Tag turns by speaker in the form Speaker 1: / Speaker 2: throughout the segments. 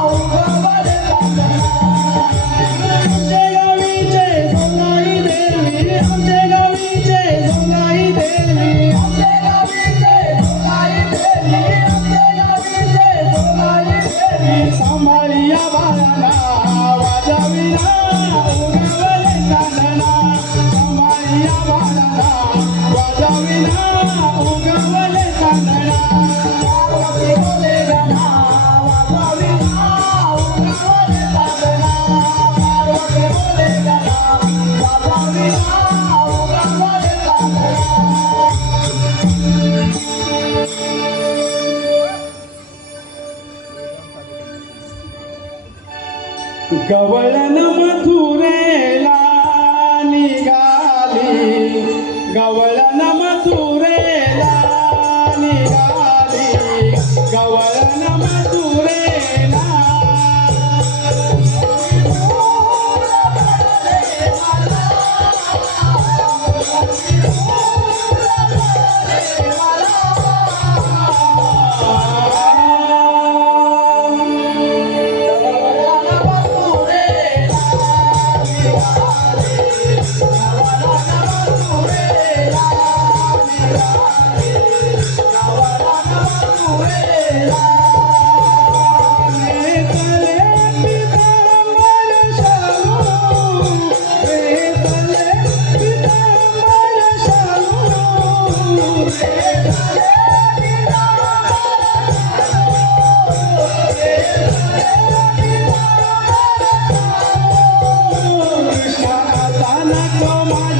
Speaker 1: Oh,
Speaker 2: गवळण मथुरेला निघाली. गवळण मथुरे I like no money.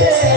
Speaker 2: yeah.